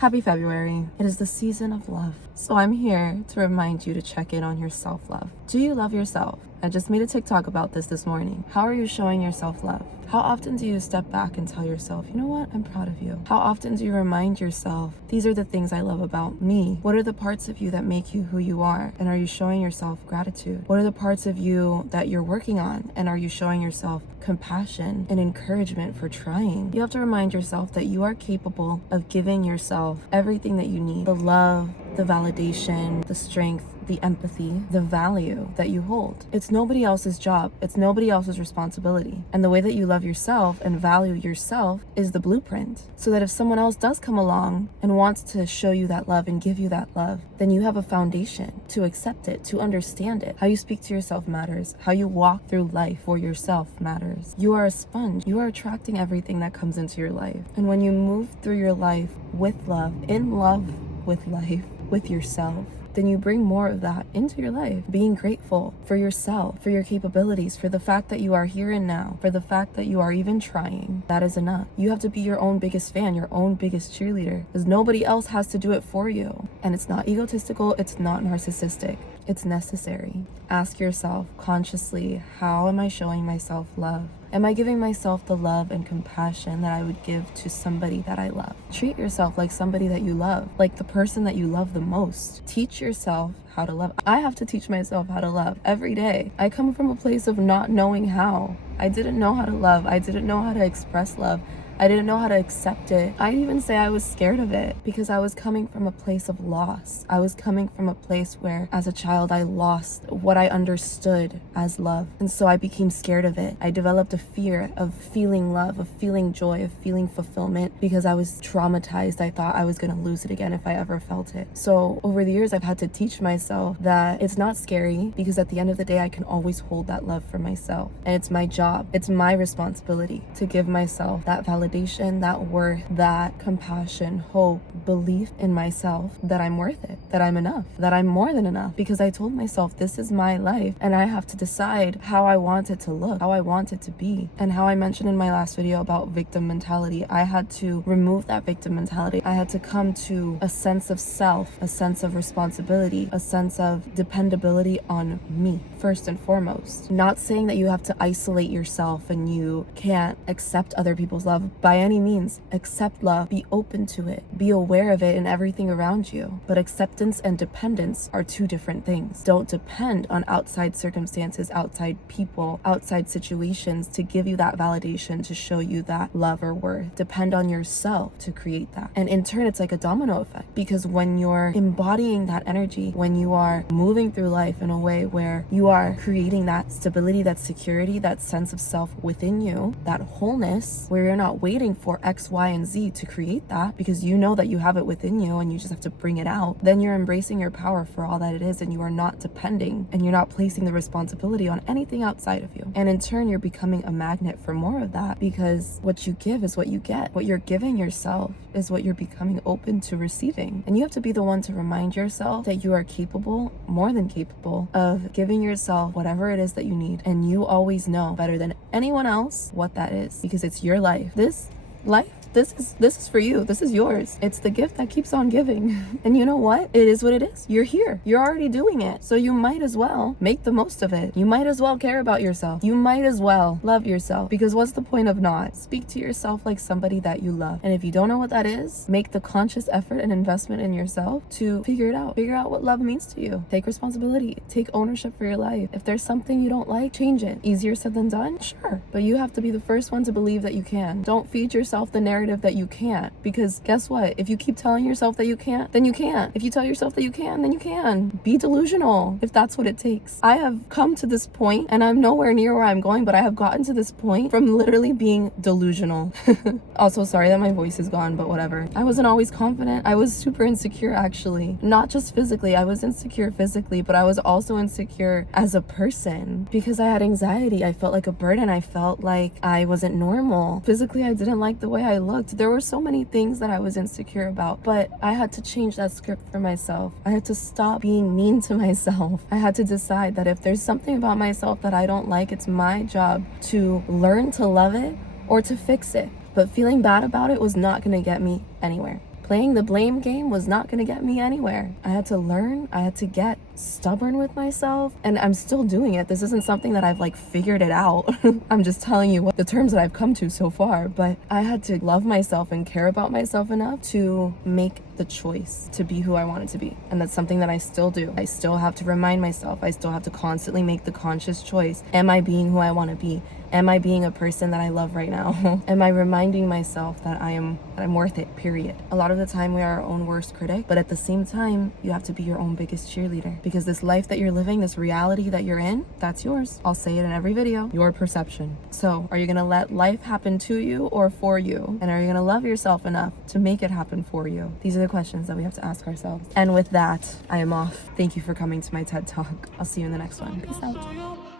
Happy February. It is the season of love. So I'm here to remind you to check in on your self-love. Do you love yourself? I just made a TikTok about this morning. How are you showing your self-love? How often do you step back and tell yourself, you know what, I'm proud of you? How often do you remind yourself, these are the things I love about me? What are the parts of you that make you who you are? And are you showing yourself gratitude? What are the parts of you that you're working on? And are you showing yourself compassion and encouragement for trying? You have to remind yourself that you are capable of giving yourself everything that you need. The love, the validation, the strength, the empathy, the value that you hold. It's nobody else's job. It's nobody else's responsibility. And the way that you love yourself and value yourself is the blueprint. So that if someone else does come along and wants to show you that love and give you that love, then you have a foundation to accept it, to understand it. How you speak to yourself matters. How you walk through life for yourself matters. You are a sponge. You are attracting everything that comes into your life. And when you move through your life with love, in love with life, with yourself, then you bring more of that into your life. Being grateful for yourself, for your capabilities, for the fact that you are here and now, for the fact that you are even trying. That is enough. You have to be your own biggest fan, your own biggest cheerleader, because nobody else has to do it for you. And it's not egotistical, it's not narcissistic. It's necessary. Ask yourself consciously, how am I showing myself love? Am I giving myself the love and compassion that I would give to somebody that I love? Treat yourself like somebody that you love, like the person that you love the most. Teach yourself how to love. I have to teach myself how to love every day. I come from a place of not knowing how. I didn't know how to love. I didn't know how to express love. I didn't know how to accept it. I'd even say I was scared of it because I was coming from a place of loss. I was coming from a place where as a child I lost what I understood as love. And so I became scared of it. I developed a fear of feeling love, of feeling joy, of feeling fulfillment because I was traumatized. I thought I was gonna lose it again if I ever felt it. So over the years I've had to teach myself that it's not scary because at the end of the day I can always hold that love for myself. And it's my job, it's my responsibility to give myself that validation, that worth, that compassion, hope, belief in myself that I'm worth it, that I'm enough, that I'm more than enough, because I told myself this is my life and I have to decide how I want it to look, how I want it to be. And how I mentioned in my last video about victim mentality, I had to remove that victim mentality. I had to come to a sense of self, a sense of responsibility, a sense of dependability on me first and foremost. Not saying that you have to isolate yourself and you can't accept other people's love. By any means, accept love, be open to it, be aware of it in everything around you. But acceptance and dependence are two different things. Don't depend on outside circumstances, outside people, outside situations to give you that validation, to show you that love or worth. Depend on yourself to create that. And in turn, it's like a domino effect, because when you're embodying that energy, when you are moving through life in a way where you are creating that stability, that security, that sense of self within you, that wholeness, where you're not waiting for X, Y, and Z to create that because you know that you have it within you and you just have to bring it out, then you're embracing your power for all that it is, and you are not depending and you're not placing the responsibility on anything outside of you. And in turn, you're becoming a magnet for more of that, because what you give is what you get. What you're giving yourself is what you're becoming open to receiving. And you have to be the one to remind yourself that you are capable, more than capable, of giving yourself whatever it is that you need. And you always know better than anyone else what that is, because it's your life. This life, this is for you. This is yours. It's the gift that keeps on giving. And you know what? It is what it is. You're here. You're already doing it. So you might as well make the most of it. You might as well care about yourself. You might as well love yourself, because what's the point of not? Speak to yourself like somebody that you love. And if you don't know what that is, make the conscious effort and investment in yourself to figure it out. Figure out what love means to you. Take responsibility. Take ownership for your life. If there's something you don't like, change it. Easier said than done? Sure. But you have to be the first one to believe that you can. Don't feed yourself the narrative that you can't, because guess what? If you keep telling yourself that you can't, then you can't. If you tell yourself that you can, then you can. Be delusional if that's what it takes. I have come to this point, and I'm nowhere near where I'm going, but I have gotten to this point from literally being delusional. Also, sorry that my voice is gone, but whatever. I wasn't always confident. I was super insecure, actually. Not just physically. I was insecure physically, but I was also insecure as a person because I had anxiety. I felt like a burden. I felt like I wasn't normal. Physically, I didn't like the way I looked. There were so many things that I was insecure about, but I had to change that script for myself. I had to stop being mean to myself. I had to decide that if there's something about myself that I don't like, it's my job to learn to love it or to fix it. But feeling bad about it was not going to get me anywhere. Playing the blame game was not going to get me anywhere. I had to learn. I had to get stubborn with myself, and I'm still doing it. This isn't something that I've like figured it out. I'm just telling you what the terms that I've come to so far, but I had to love myself and care about myself enough to make the choice to be who I wanted to be. And that's something that I still do. I still have to remind myself. I still have to constantly make the conscious choice. Am I being who I want to be? Am I being a person that I love right now? Am I reminding myself that I'm worth it, period? A lot of the time we are our own worst critic, but at the same time, you have to be your own biggest cheerleader, because this life that you're living, this reality that you're in, that's yours. I'll say it in every video, your perception. So are you gonna let life happen to you or for you? And are you gonna love yourself enough to make it happen for you? These are the questions that we have to ask ourselves. And with that, I am off. Thank you for coming to my TED Talk. I'll see you in the next one. Peace out.